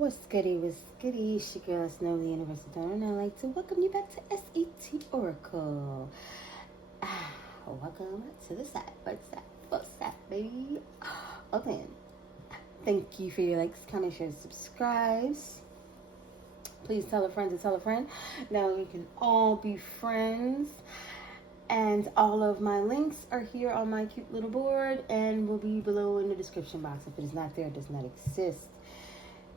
What's goody, it's your girl, nova.the.empress, and I'd like to welcome you back to S.E.T.ORACLE. Welcome to the site. What's that, baby? Well then, thank you for your likes, comments, shares, subscribes. Please tell a friend to tell a friend. Now we can all be friends. And all of my links are here on my cute little board and will be below in the description box. If it is not there, it does not exist.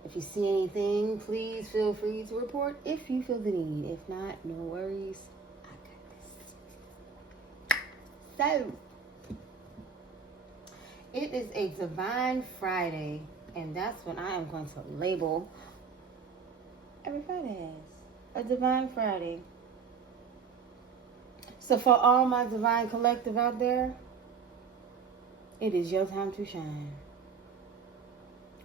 If you see anything, please feel free to report if you feel the need. If not, no worries. I got this. So, it is a Divine Friday, and that's what I am going to label every Friday as a Divine Friday. So for all my Divine Collective out there, it is your time to shine.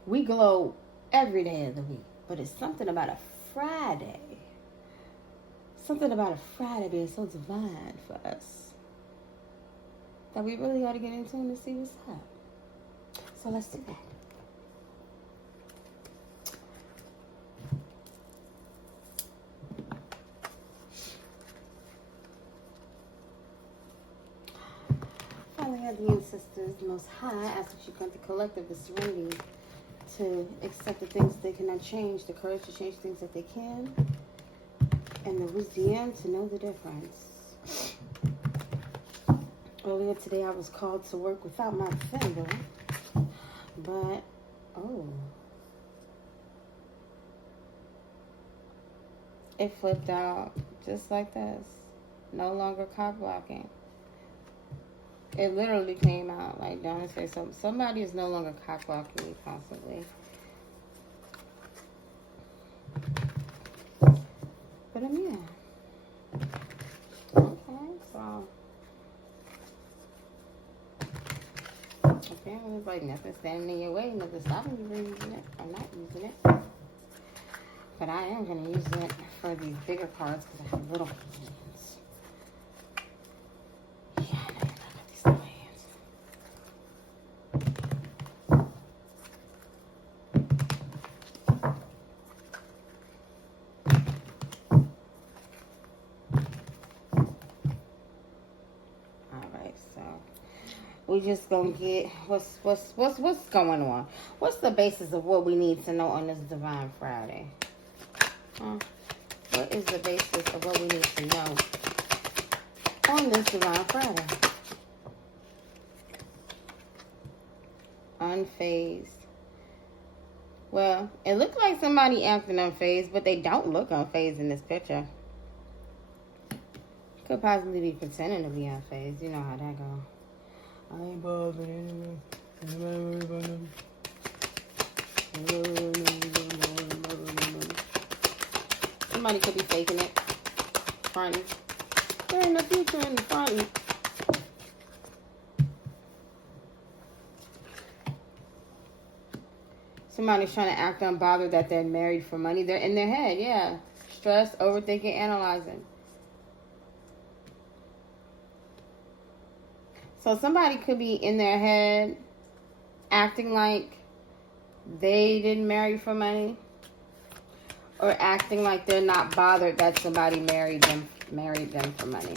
We glow every day of the week, but it's something about a Friday. Something about a Friday being so divine for us that we really ought to get in tune to see what's up. So let's do that. Father God, the ancestors, the Most High, ask that you grant the collective the serenity to accept the things they cannot change, the courage to change things that they can, and the wisdom to know the difference. Earlier today, I was called to work without my finger, but, it flipped out just like this. No longer cock blocking. It literally came out like, don't say something. Somebody is no longer cock blocking me constantly. But I'm here. Okay, so apparently it's like nothing standing in your way, nothing stopping you from using it. I'm not using it. But I am going to use it for these bigger cards because I have little hands. We just gonna get what's going on. What's the basis of what we need to know on this Divine Friday? What is the basis of what we need to know on this Divine Friday? Unfazed. Well, it looks like somebody acting unfazed, but they don't look unfazed in this picture. Could possibly be pretending to be unfazed. You know how that goes. I ain't bothered anyway. Somebody could be faking it. Fronting. There ain't no future in the fronting. Somebody's trying to act unbothered that they're married for money. They're in their head, yeah. Stressed, overthinking, analyzing. So somebody could be in their head acting like they didn't marry for money, or acting like they're not bothered that somebody married them for money.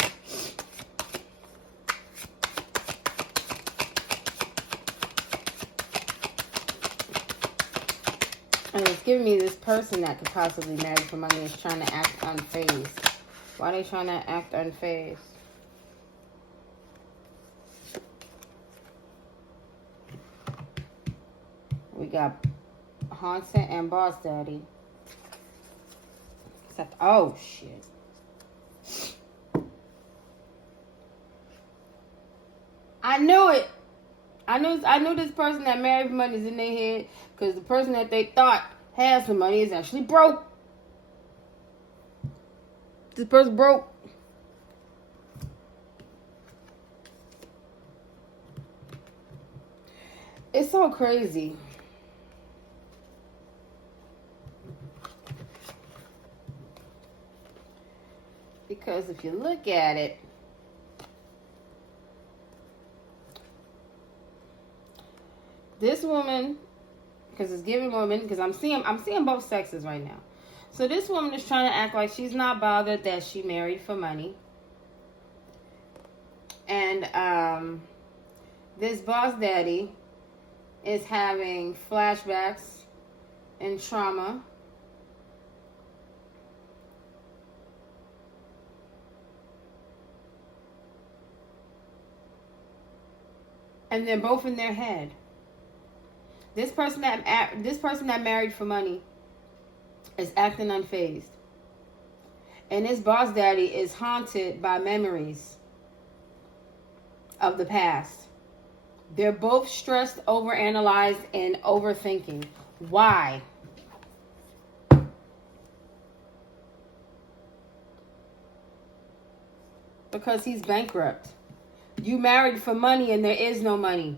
And it's giving me this person that could possibly marry for money is trying to act unfazed. Why are they trying to act unfazed? We got Haunted and Boss Daddy. Except, oh shit. I knew it. I knew this person that married for money is in their head, because the person that they thought had some money is actually broke. This person broke. It's so crazy. Because if you look at it, this woman because it's giving woman, because I'm seeing both sexes right now. So this woman is trying to act like she's not bothered that she married for money. And this boss daddy is having flashbacks and trauma. And they're both in their head. This person that married for money is acting unfazed. And this boss daddy is haunted by memories of the past. They're both stressed, overanalyzed, and overthinking. Why? Because he's bankrupt. You married for money and there is no money.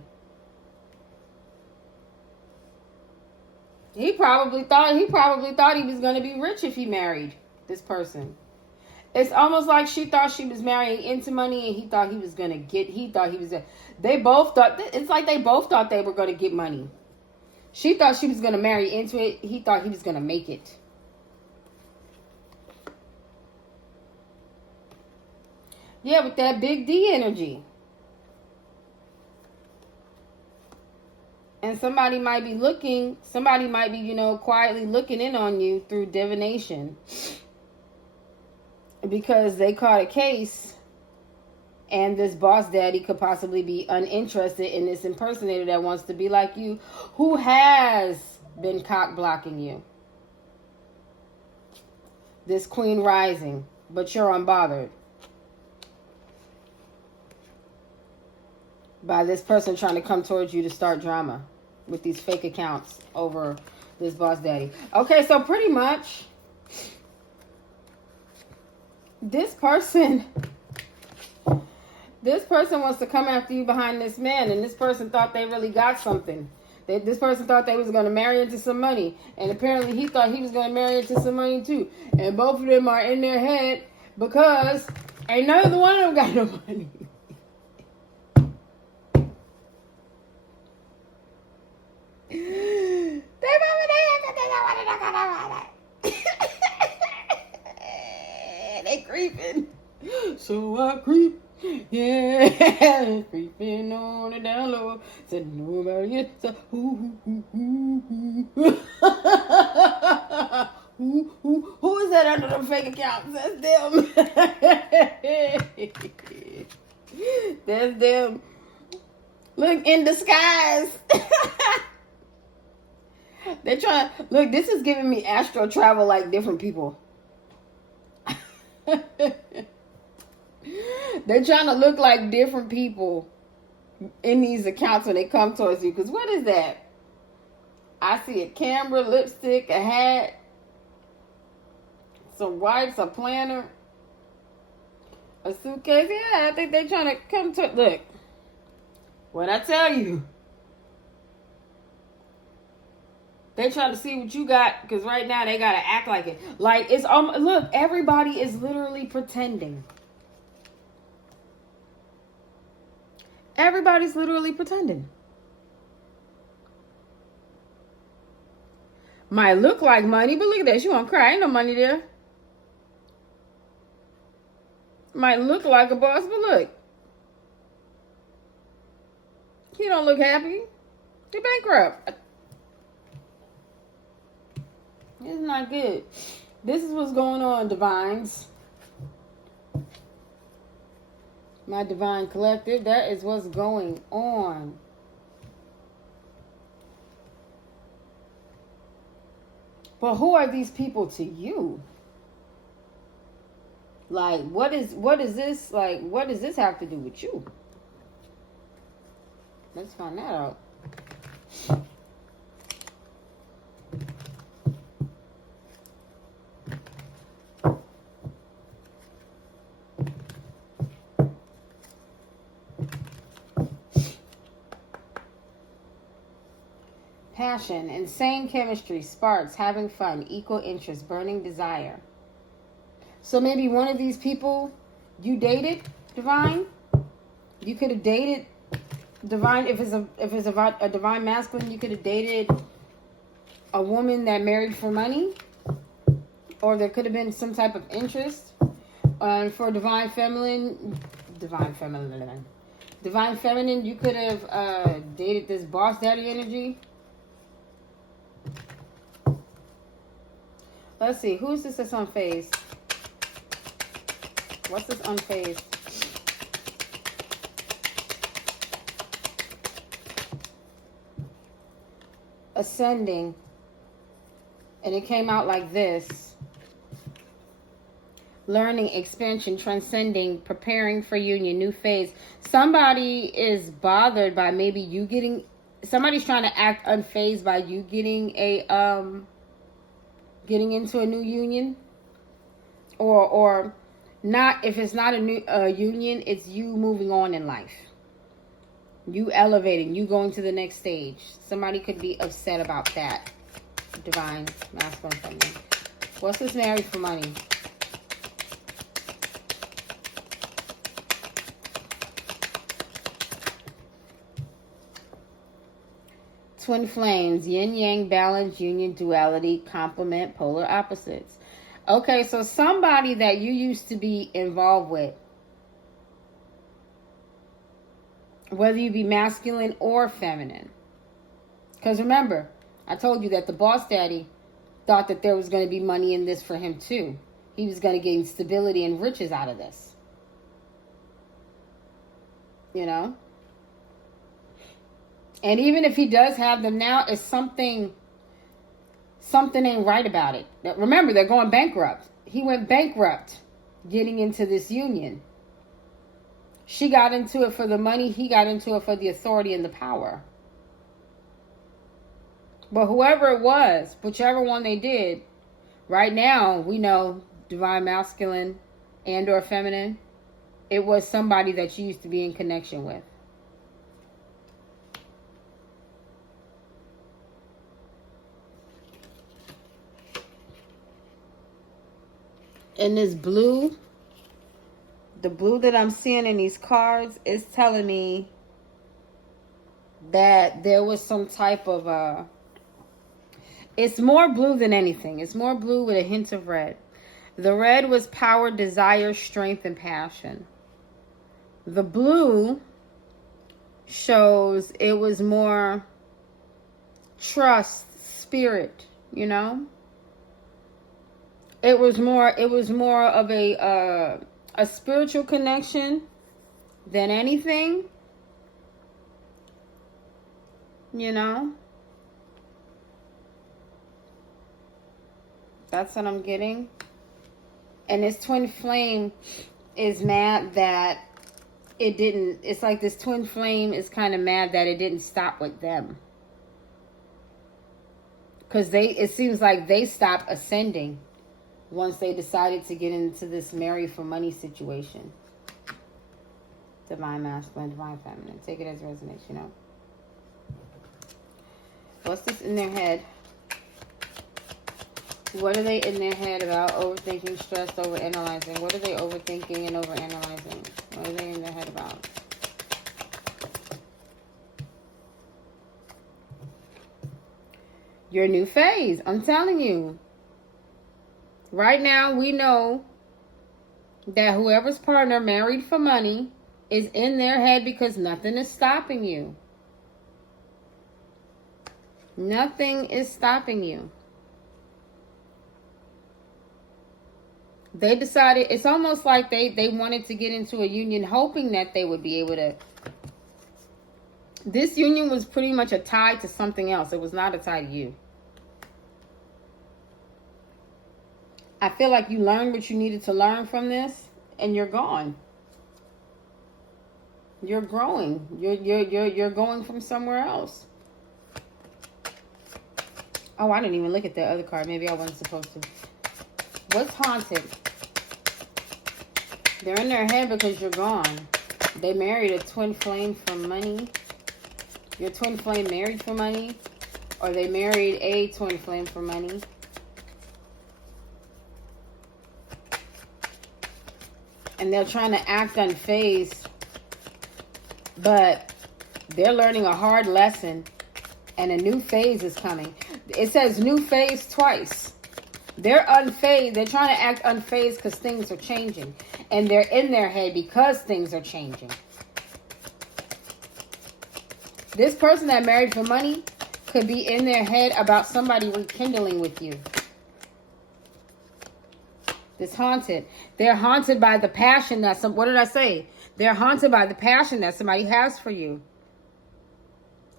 He probably thought he was going to be rich if he married this person. It's almost like she thought she was marrying into money and he thought he was going to get, they both thought, it's like they both thought they were going to get money. She thought she was going to marry into it. He thought he was going to make it. Yeah, with that big D energy. And somebody might be, quietly looking in on you through divination. Because they caught a case and this boss daddy could possibly be uninterested in this impersonator that wants to be like you, who has been cock blocking you. This queen rising, but you're unbothered by this person trying to come towards you to start drama with these fake accounts over this boss daddy. Okay, so pretty much this person wants to come after you behind this man, and this person thought they really got something. This person thought they was going to marry into some money, and apparently he thought he was going to marry into some money too. And both of them are in their head because ain't neither one of them got no money. They creeping. So I creep. Yeah. Creeping on the down low. Said nobody is so who is that under the fake accounts? That's them. That's them. Look, in disguise. They're trying. Look, this is giving me astral travel like different people. They're trying to look like different people in these accounts when they come towards you. Because what is that? I see a camera, lipstick, a hat, some wipes, a planner, a suitcase. Yeah, I think they're trying to come to. Look, what I tell you. They trying to see what you got, because right now they got to act like it. Like, it's, look, everybody is literally pretending. Everybody's literally pretending. Might look like money, but look at that. She won't cry. Ain't no money there. Might look like a boss, but look. He don't look happy. He bankrupt. It's not good. This is what's going on, divines. My divine collective, that is what's going on. But who are these people to you? Like, what is this? Like, what does this have to do with you? Let's find that out. Passion, insane chemistry, sparks, having fun, equal interest, burning desire. So maybe one of these people you dated, divine. You could have dated divine if it's a divine masculine. You could have dated a woman that married for money, or there could have been some type of interest. For divine feminine, you could have dated this boss daddy energy. Let's see, who's this that's unfazed? What's this unfazed? Ascending. And it came out like this. Learning, expansion, transcending, preparing for union, new phase. Somebody is bothered by maybe you getting... Somebody's trying to act unfazed by you getting getting into a new union. Or not, if it's not a new union, it's you moving on in life. You elevating, you going to the next stage. Somebody could be upset about that. Divine, masculine, feminine. What's this married for money? Twin flames, yin, yang, balance, union, duality, complement, polar opposites. Okay, so somebody that you used to be involved with, whether you be masculine or feminine. Because remember, I told you that the boss daddy thought that there was going to be money in this for him too. He was going to gain stability and riches out of this. You know? And even if he does have them now, it's something ain't right about it. Remember, they're going bankrupt. He went bankrupt getting into this union. She got into it for the money. He got into it for the authority and the power. But whoever it was, whichever one they did, right now, we know divine masculine and or feminine, it was somebody that you used to be in connection with. In this blue, the blue that I'm seeing in these cards is telling me that there was some type of it's more blue than anything. It's more blue with a hint of red. The red was power, desire, strength, and passion. The blue shows it was more trust, spirit, you know? It was more of a spiritual connection than anything. You know? That's what I'm getting. And this twin flame is mad that it didn't... It's like this twin flame is kind of mad that it didn't stop with them. Because it seems like they stopped ascending once they decided to get into this marry for money situation. Divine masculine, divine feminine. Take it as it resonates, you know. What's this in their head? What are they in their head about? Overthinking, stressed, overanalyzing. What are they overthinking and overanalyzing? What are they in their head about? Your new phase. I'm telling you. Right now, we know that whoever's partner married for money is in their head because nothing is stopping you. Nothing is stopping you. They decided, it's almost like they wanted to get into a union hoping that they would be able to. This union was pretty much a tie to something else. It was not a tie to you. I feel like you learned what you needed to learn from this, and you're gone. You're growing. You're going from somewhere else. Oh, I didn't even look at the other card. Maybe I wasn't supposed to. What's haunted? They're in their head because you're gone. They married a twin flame for money. Your twin flame married for money, or they married a twin flame for money. And they're trying to act unfazed, but they're learning a hard lesson And a new phase is coming. It says new phase twice. They're unfazed. They're trying to act unfazed because things are changing. And they're in their head because things are changing. This person that married for money could be in their head about somebody rekindling with you. This haunted. They're haunted by the passion that what did I say? They're haunted by the passion that somebody has for you.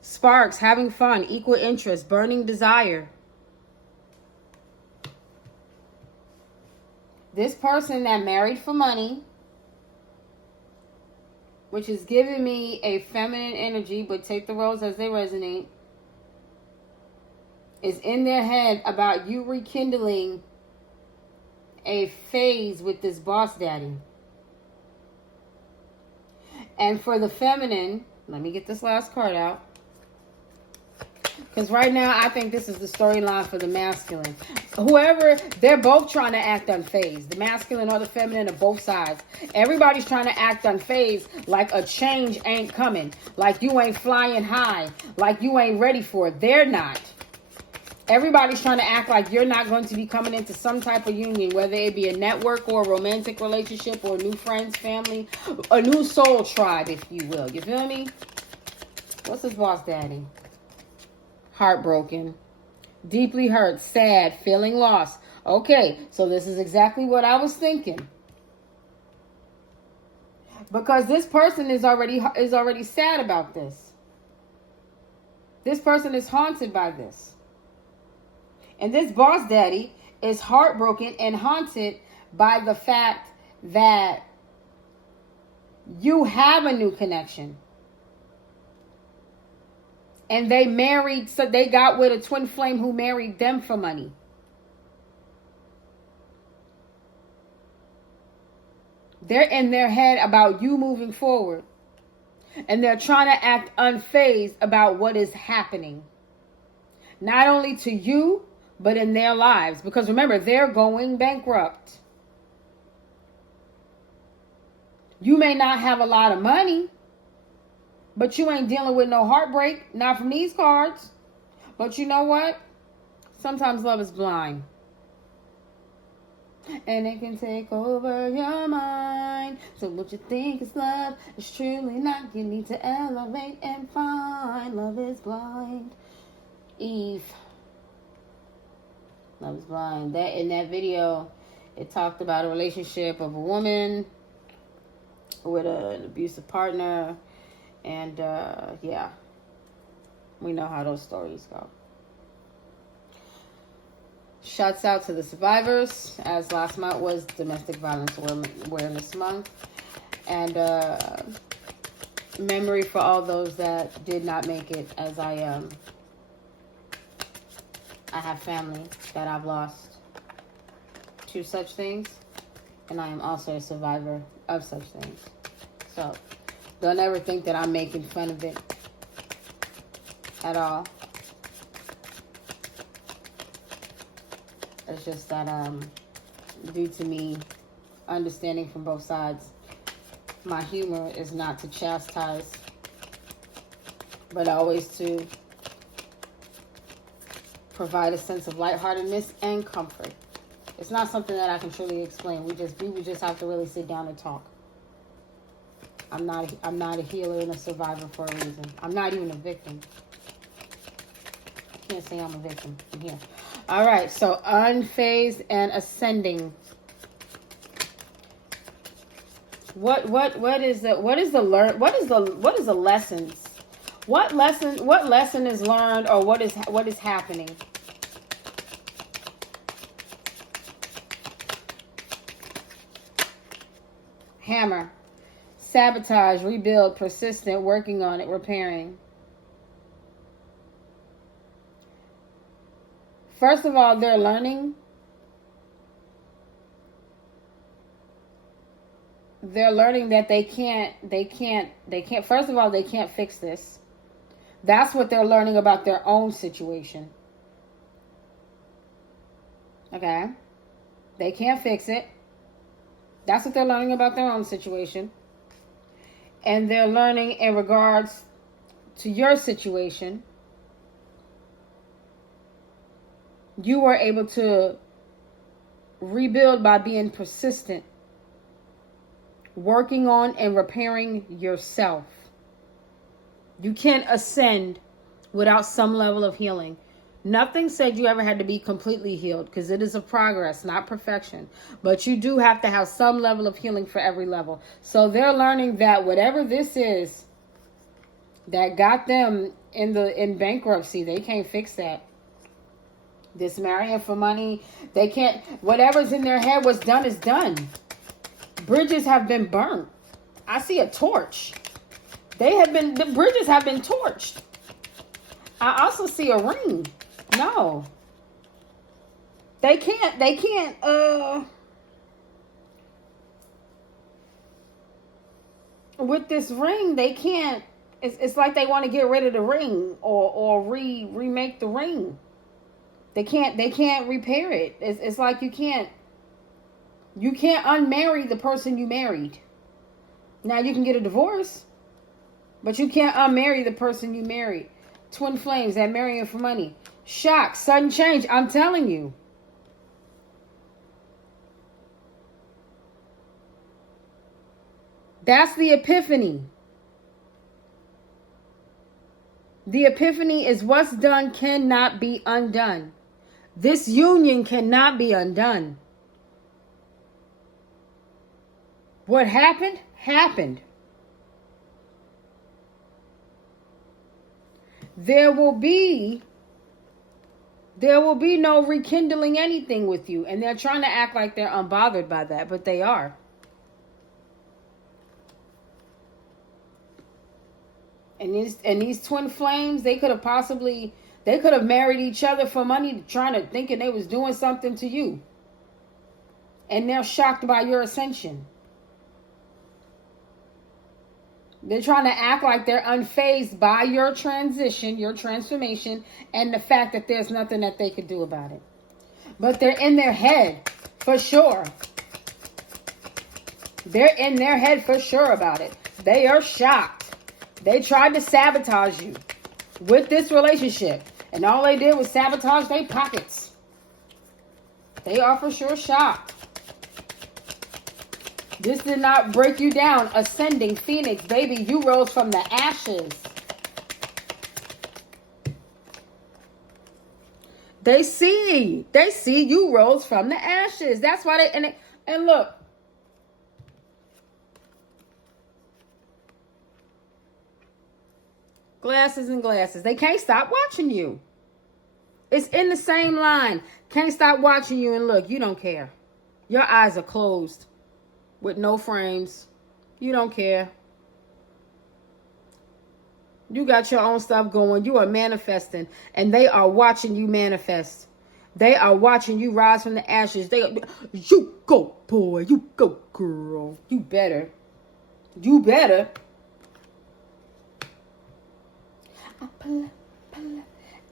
Sparks, having fun, equal interest, burning desire. This person that married for money, which is giving me a feminine energy, but take the roles as they resonate, is in their head about you rekindling a phase with this boss daddy. And for the feminine, let me get this last card out. Because right now, I think this is the storyline for the masculine. Whoever, they're both trying to act unfazed. The masculine or the feminine are both sides. Everybody's trying to act unfazed like a change ain't coming. Like you ain't flying high. Like you ain't ready for it. They're not. Everybody's trying to act like you're not going to be coming into some type of union, whether it be a network or a romantic relationship or new friends, family, a new soul tribe, if you will. You feel me? What's this boss daddy? Heartbroken, deeply hurt, sad, feeling lost. Okay, so this is exactly what I was thinking. Because this person is already sad about this. This person is haunted by this. And this boss daddy is heartbroken and haunted by the fact that you have a new connection. And they married, so they got with a twin flame who married them for money. They're in their head about you moving forward. And they're trying to act unfazed about what is happening. Not only to you, but in their lives. Because remember, they're going bankrupt. You may not have a lot of money, but you ain't dealing with no heartbreak. Not from these cards. But you know what? Sometimes love is blind. And it can take over your mind. So what you think is love is truly not. You need to elevate and find. Love is blind. Eve. Love is blind. That in that video, it talked about a relationship of a woman with an abusive partner. And, yeah, we know how those stories go. Shouts out to the survivors, as last month was Domestic Violence Awareness Month. And memory for all those that did not make it, as I have family that I've lost to such things. And I am also a survivor of such things. So don't ever think that I'm making fun of it at all. It's just that due to me understanding from both sides, my humor is not to chastise, but always to provide a sense of lightheartedness and comfort. It's not something that I can truly explain. We would just have to really sit down and talk. I'm not a healer and a survivor for a reason. I'm not even a victim. I can't say I'm a victim. I'm here. All right, so unfazed and ascending. What is the lessons? What lesson is learned, or what is happening? Hammer. Sabotage, rebuild, persistent, working on it, repairing. First of all, they're learning. They're learning that they can't, first of all, they can't fix this. That's what they're learning about their own situation. Okay? They can't fix it. That's what they're learning about their own situation. And they're learning in regards to your situation you were able to rebuild by being persistent, working on and repairing yourself. You can't ascend without some level of healing. Nothing said you ever had to be completely healed, because it is a progress, not perfection. But you do have to have some level of healing for every level. So they're learning that whatever this is that got them in bankruptcy, they can't fix that. This marrying for money, they can't. Whatever's in their head, what's done is done. Bridges have been burnt. I see a torch. The bridges have been torched. I also see a ring. No. They can't, with this ring, they can't, it's like they want to get rid of the ring or remake the ring. They can't repair it. It's like you can't unmarry the person you married. Now you can get a divorce, but you can't unmarry the person you married. Twin flames, that marrying for money. Shock, sudden change. I'm telling you. That's the epiphany. The epiphany is what's done cannot be undone. This union cannot be undone. What happened, happened. There will be no rekindling anything with you. And they're trying to act like they're unbothered by that, but they are. And these twin flames, they could have married each other for money, thinking they was doing something to you. And they're shocked by your ascension. They're trying to act like they're unfazed by your transition, your transformation, and the fact that there's nothing that they could do about it. But they're in their head, for sure. They're in their head for sure about it. They are shocked. They tried to sabotage you with this relationship. And all they did was sabotage their pockets. They are for sure shocked. This did not break you down. Ascending Phoenix, baby, you rose from the ashes. They see you rose from the ashes. That's why and look. Glasses and glasses. They can't stop watching you. It's in the same line. Can't stop watching you, and look, you don't care. Your eyes are closed. With no frames. You don't care. You got your own stuff going. You are manifesting. And they are watching you manifest. They are watching you rise from the ashes. You go, boy. You go, girl. You better. You better. I pull up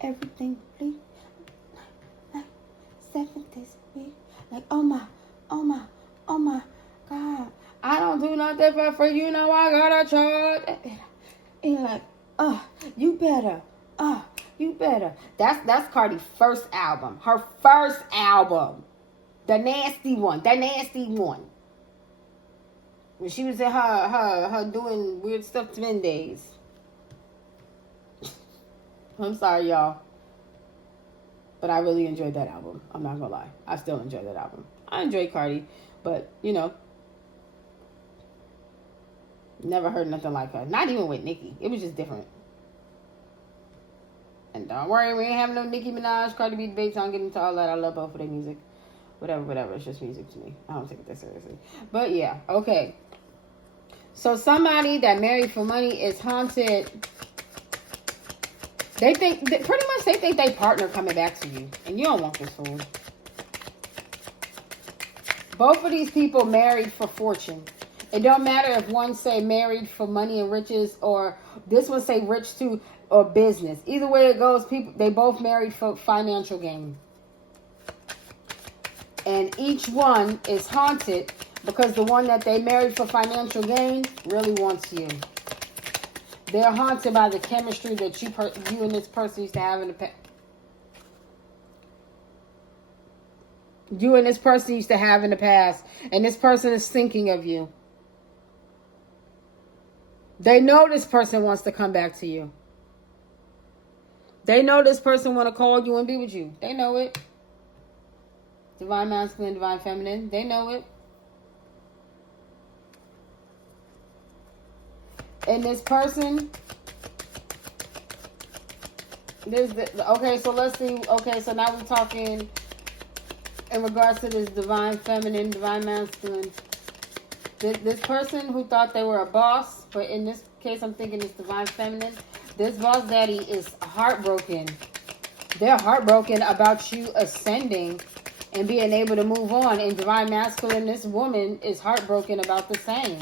everything. Like 7 days a week. Like, oh my God, I don't do nothing for free. You know I got a charge. And you're like, you better. That's Cardi's first album. Her first album. The nasty one. When she was in her doing weird stuff twin days. I'm sorry, y'all. But I really enjoyed that album. I'm not gonna lie. I still enjoy that album. I enjoy Cardi, but never heard nothing like her. Not even with Nicki. It was just different. And don't worry, we ain't having no Nicki Minaj, Cardi B debates. I don't get into all that. I love both of their music. Whatever. It's just music to me. I don't take it that seriously. But yeah, okay. So somebody that married for money is haunted. They think they partner coming back to you. And you don't want this fool. Both of these people married for fortune. It don't matter if one say married for money and riches, or this one say rich too, or business. Either way it goes, they both married for financial gain. And each one is haunted because the one that they married for financial gain really wants you. They're haunted by the chemistry that you and this person used to have in the past. you and this person used to have in the past, and this person is thinking of you. They know this person wants to come back to you. They know this person want to call you and be with you. They know it. Divine masculine, divine feminine. They know it. And this person, okay, so let's see. Okay, so now we're talking in regards to this divine feminine, divine masculine. This person who thought they were a boss, but in this case, I'm thinking it's divine feminine. This boss daddy is heartbroken. They're heartbroken about you ascending and being able to move on. And divine masculine, this woman is heartbroken about the same.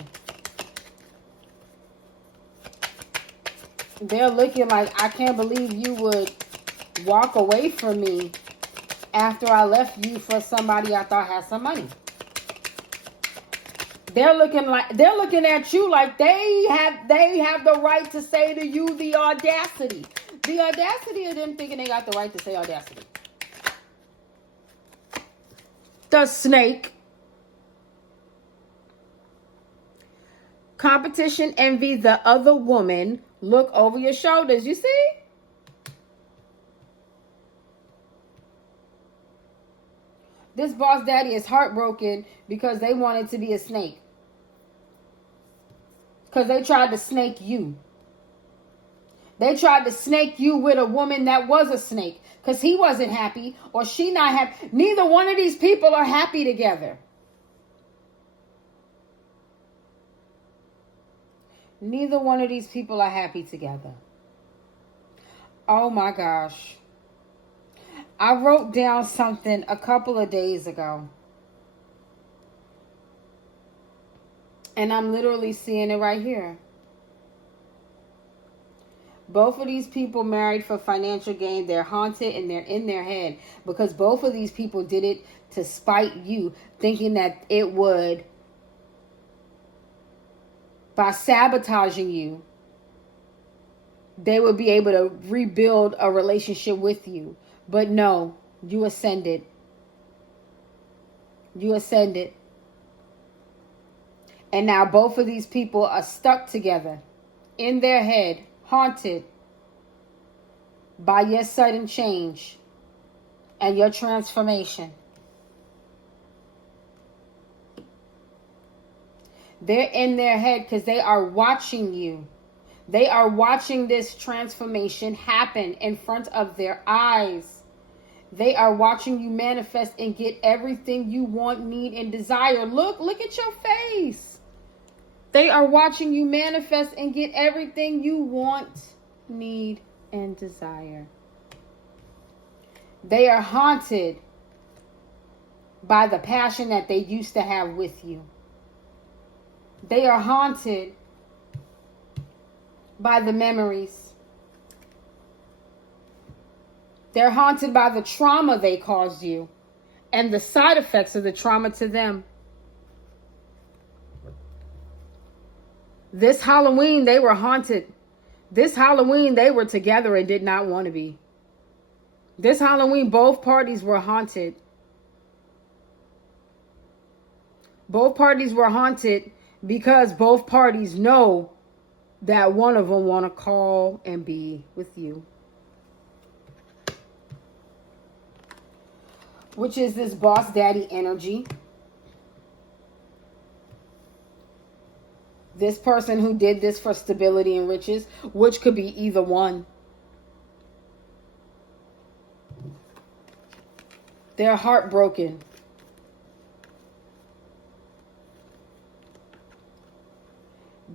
They're looking like, I can't believe you would walk away from me after I left you for somebody I thought had some money. They're looking at you like they have the right to say to you the audacity. The audacity of them thinking they got the right to say audacity. The snake. Competition, envy, the other woman. Look over your shoulders. You see? This boss daddy is heartbroken because they wanted to be a snake. Because they tried to snake you. They tried to snake you with a woman that was a snake. Because he wasn't happy or she not happy. Neither one of these people are happy together. Neither one of these people are happy together. Oh my gosh. I wrote down something a couple of days ago. And I'm literally seeing it right here. Both of these people married for financial gain. They're haunted and they're in their head. Because both of these people did it to spite you. Thinking that it would, by sabotaging you, they would be able to rebuild a relationship with you. But no, you ascended. You ascended. And now both of these people are stuck together in their head, haunted by your sudden change and your transformation. They're in their head because they are watching you. They are watching this transformation happen in front of their eyes. They are watching you manifest and get everything you want, need, and desire. Look at your face. They are watching you manifest and get everything you want, need, and desire. They are haunted by the passion that they used to have with you. They are haunted by the memories. They're haunted by the trauma they caused you and the side effects of the trauma to them. This Halloween, they were haunted. This Halloween, they were together and did not want to be. This Halloween, both parties were haunted. Both parties were haunted because both parties know that one of them want to call and be with you. Which is this boss daddy energy. This person who did this for stability and riches, which could be either one. They're heartbroken.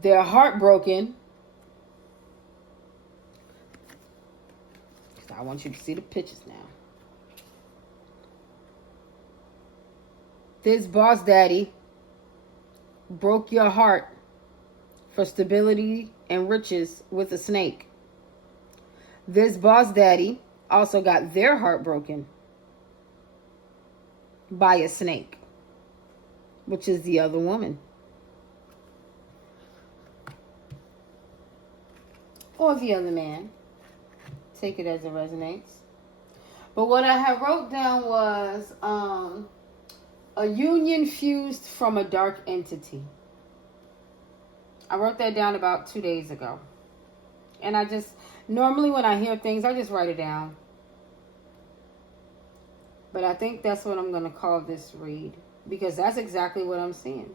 They're heartbroken. I want you to see the pictures now. This boss daddy broke your heart for stability and riches with a snake. This boss daddy also got their heart broken by a snake, which is the other woman. Or the other man. Take it as it resonates. But what I had wrote down was a union fused from a dark entity. I wrote that down about 2 days ago. And I just, normally when I hear things, I just write it down. But I think that's what I'm going to call this read. Because that's exactly what I'm seeing.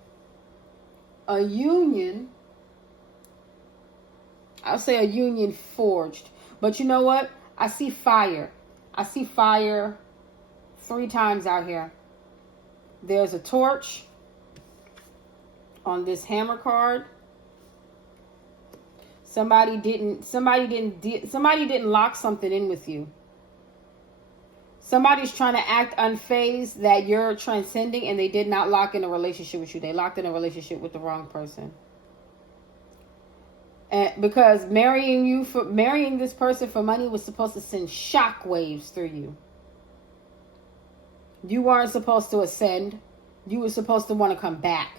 A union, I'll say a union forged. But you know what? I see fire. I see fire 3 times out here. There's a torch on this hammer card. Somebody didn't lock something in with you. Somebody's trying to act unfazed that you're transcending, and they did not lock in a relationship with you. They locked in a relationship with the wrong person. And because marrying this person for money was supposed to send shock waves through you. You weren't supposed to ascend. You were supposed to want to come back.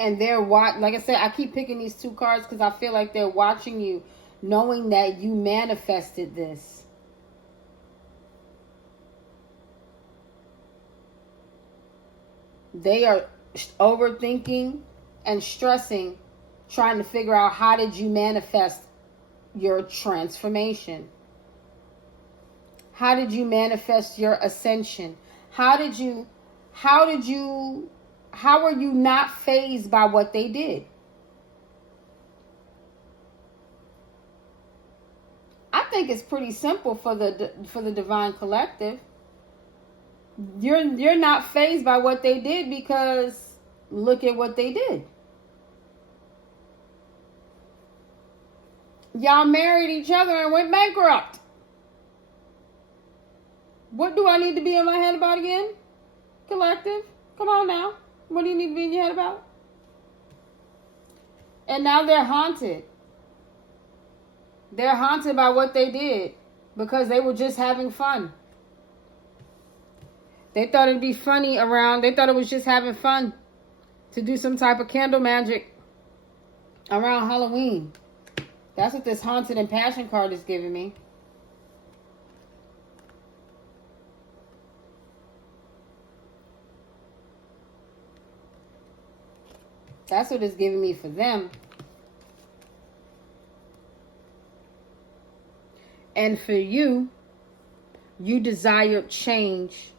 And they're like I said, I keep picking these 2 cards because I feel like they're watching you, knowing that you manifested this. They are overthinking and stressing, trying to figure out how did you manifest your transformation? How did you manifest your ascension? How are you not fazed by what they did? I think it's pretty simple for the divine collective. You're not fazed by what they did because look at what they did. Y'all married each other and went bankrupt. What do I need to be in my head about again? Collective? Come on now. What do you need to be in your head about? And now they're haunted. They're haunted by what they did because they were just having fun. They thought it'd be funny around. They thought it was just having fun to do some type of candle magic around Halloween. That's what this haunted and passion card is giving me. That's what it's giving me for them. And for you, you desired change.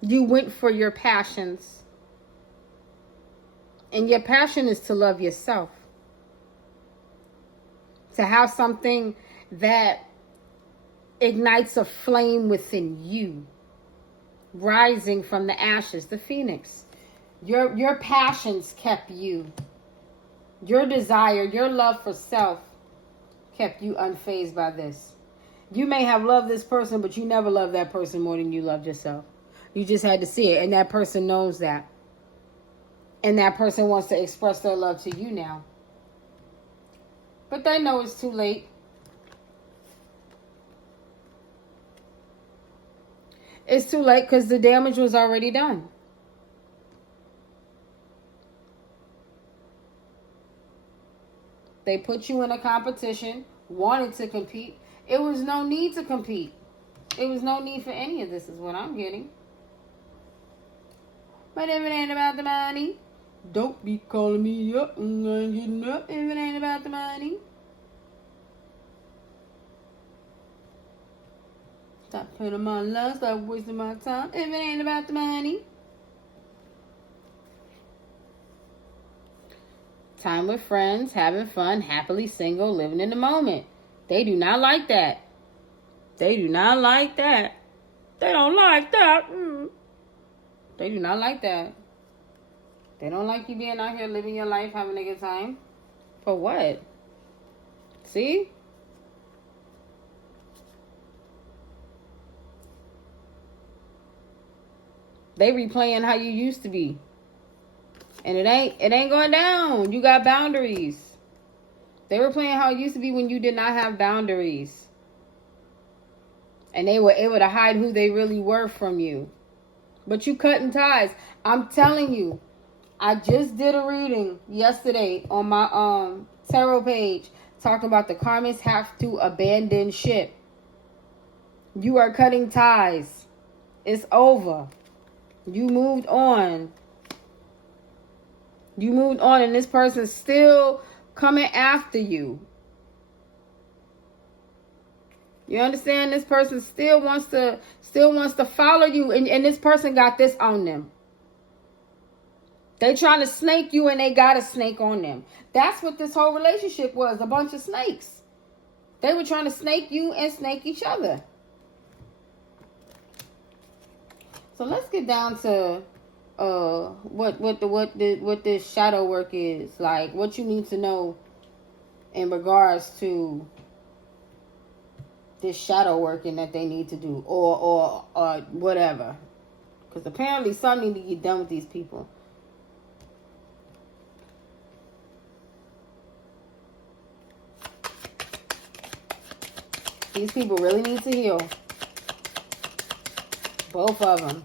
You went for your passions. And your passion is to love yourself. To have something that ignites a flame within you. Rising from the ashes, the phoenix. Your passions kept you. Your desire, your love for self kept you unfazed by this. You may have loved this person, but you never loved that person more than you loved yourself. You just had to see it, and that person knows that. And that person wants to express their love to you now. But they know it's too late. It's too late because the damage was already done. They put you in a competition, wanted to compete. It was no need to compete. It was no need for any of this is what I'm getting. But if it ain't about the money, don't be calling me up and I ain't getting up if it ain't about the money. Stop putting on my love, stop wasting my time if it ain't about the money. Time with friends, having fun, happily single, living in the moment. They do not like that. They do not like that. They don't like that. They do not like that. They don't like you being out here living your life, having a good time. For what? See? They replaying how you used to be. And it ain't going down. You got boundaries. They were playing how it used to be when you did not have boundaries. And they were able to hide who they really were from you. But you cutting ties. I'm telling you. I just did a reading yesterday on my tarot page talking about the karmics have to abandon ship. You are cutting ties. It's over. You moved on. You moved on, and this person's still coming after you. You understand? This person still wants to follow you, and this person got this on them. They trying to snake you, and they got a snake on them. That's what this whole relationship was, a bunch of snakes. They were trying to snake you and snake each other. So let's get down to what this shadow work is, like what you need to know in regards to this shadow working that they need to do, or whatever, because apparently something need to get done with these people. These people really need to heal. Both of them.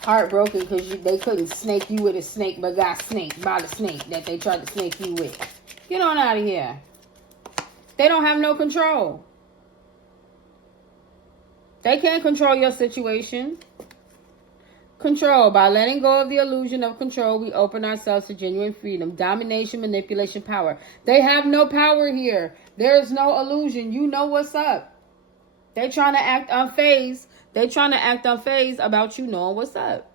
Heartbroken because they couldn't snake you with a snake, but got snaked by the snake that they tried to snake you with. Get on out of here. They don't have no control. They can't control your situation. Control. By letting go of the illusion of control, we open ourselves to genuine freedom, domination, manipulation, power. They have no power here. There is no illusion. You know what's up. They trying to act unfazed. They trying to act unfazed about you knowing what's up.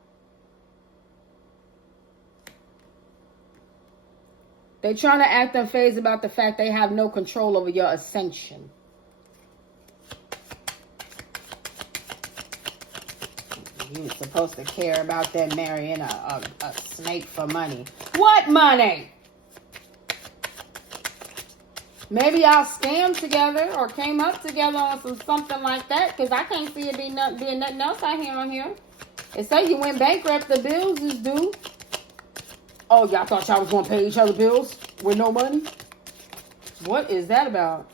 They trying to act unfazed about the fact they have no control over your ascension. You're supposed to care about them marrying a snake for money. What money? Maybe y'all scammed together or came up together on something like that, because I can't see it being nothing else out here on here. It say you went bankrupt, the bills is due. Oh, y'all thought y'all was going to pay each other bills with no money? What is that about?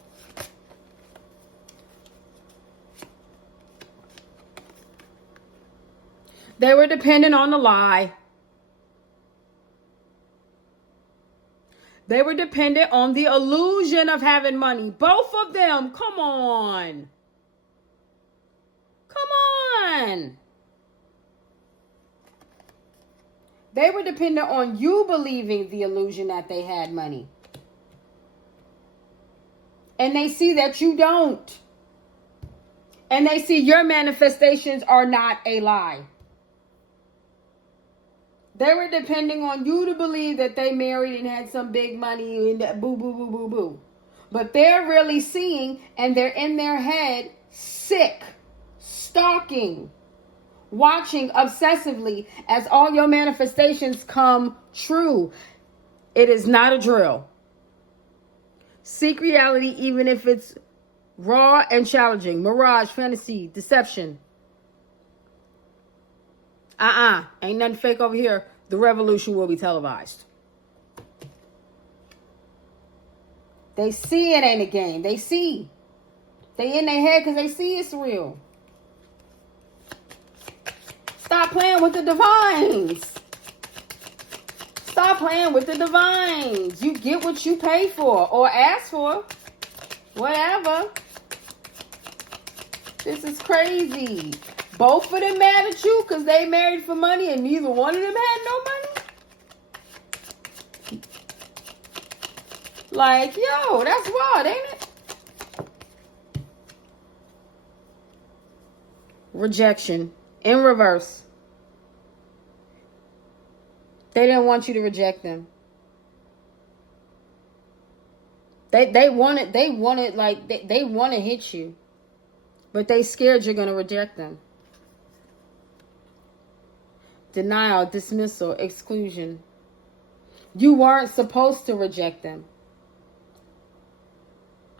They were dependent on the lie. They were dependent on the illusion of having money. Both of them. Come on. Come on. They were dependent on you believing the illusion that they had money. And they see that you don't. And they see your manifestations are not a lie. They were depending on you to believe that they married and had some big money and boo, boo, boo, boo, boo. But they're really seeing, and they're in their head sick, stalking, watching obsessively as all your manifestations come true. It is not a drill. Seek reality even if it's raw and challenging. Mirage, fantasy, deception. Ain't nothing fake over here. The revolution will be televised. They see it ain't a game. They see. They in their head because they see it's real. Stop playing with the divines. Stop playing with the divines. You get what you pay for or ask for. Whatever. This is crazy. Both of them mad at you because they married for money and neither one of them had no money? Like, yo, that's wild, ain't it? Rejection. In reverse. They didn't want you to reject them. They want to hit you. But they scared you're going to reject them. Denial, dismissal, exclusion. You weren't supposed to reject them.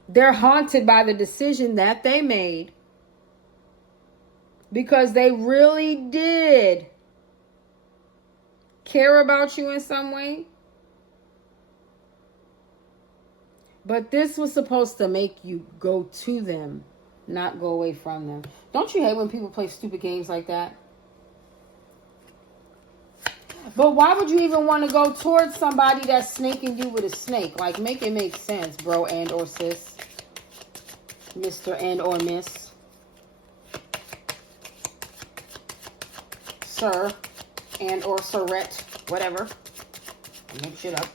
They're haunted by the decision that they made because they really did care about you in some way. But this was supposed to make you go to them, not go away from them. Don't you hate when people play stupid games like that? But why would you even want to go towards somebody that's snaking you with a snake? Like, make it make sense, bro and or sis. Mr. and or miss. Sir and or sirette. Whatever. Make shit up.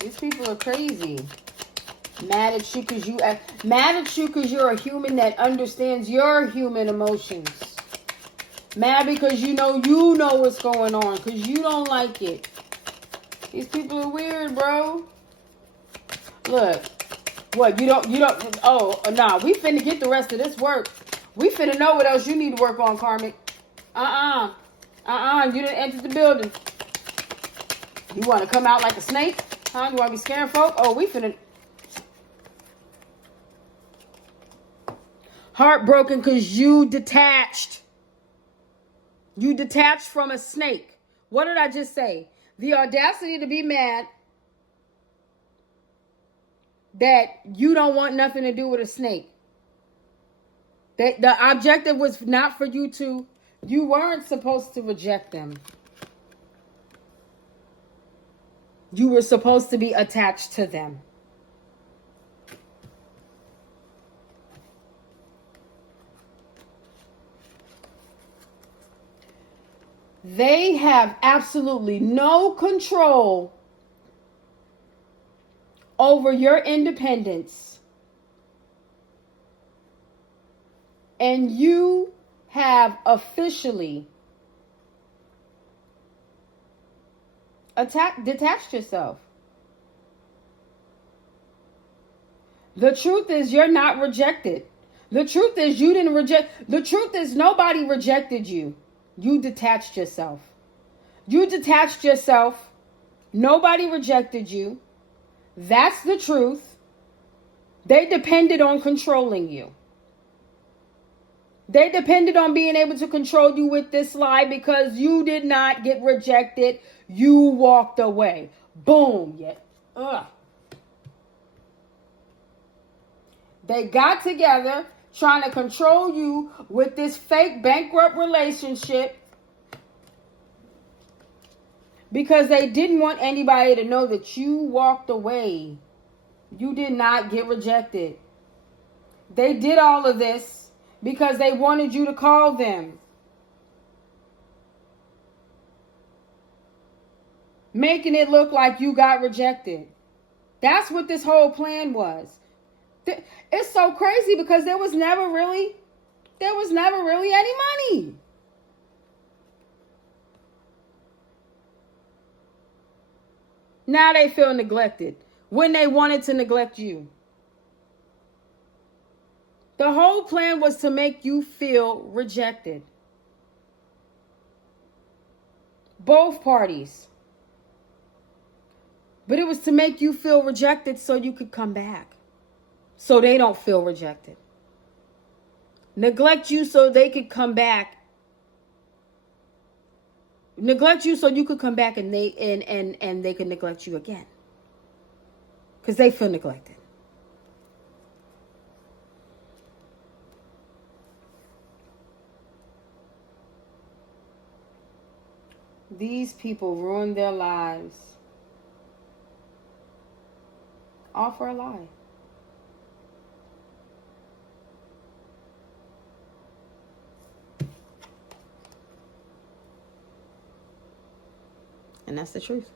These people are crazy. Mad at you because you're a human that understands your human emotions. Mad because you know what's going on, because you don't like it. These people are weird, bro. Look. What, you don't, oh, nah, we finna get the rest of this work. We finna know what else you need to work on, Karmic. You didn't enter the building. You want to come out like a snake? Huh? You want to be scaring folk? Oh, we finna. Heartbroken because you detached. You detached from a snake. What did I just say? The audacity to be mad that you don't want nothing to do with a snake. That the objective was not for you to, you weren't supposed to reject them. You were supposed to be attached to them. They have absolutely no control over your independence. And you have officially detached yourself. The truth is you're not rejected. The truth is you didn't reject. The truth is nobody rejected you. You detached yourself. You detached yourself. Nobody rejected you. That's the truth. They depended on controlling you. They depended on being able to control you with this lie because you did not get rejected. You walked away. Boom. Yeah. They got together trying to control you with this fake bankrupt relationship because they didn't want anybody to know that you walked away. You did not get rejected. They did all of this because they wanted you to call them, making it look like you got rejected. That's what this whole plan was. It's so crazy because there was never really any money. Now they feel neglected when they wanted to neglect you. The whole plan was to make you feel rejected. Both parties. But it was to make you feel rejected so you could come back. So they don't feel rejected. Neglect you so they could come back. Neglect you so you could come back and they could neglect you again. Because they feel neglected. These people ruined their lives all for a lie. And that's the truth.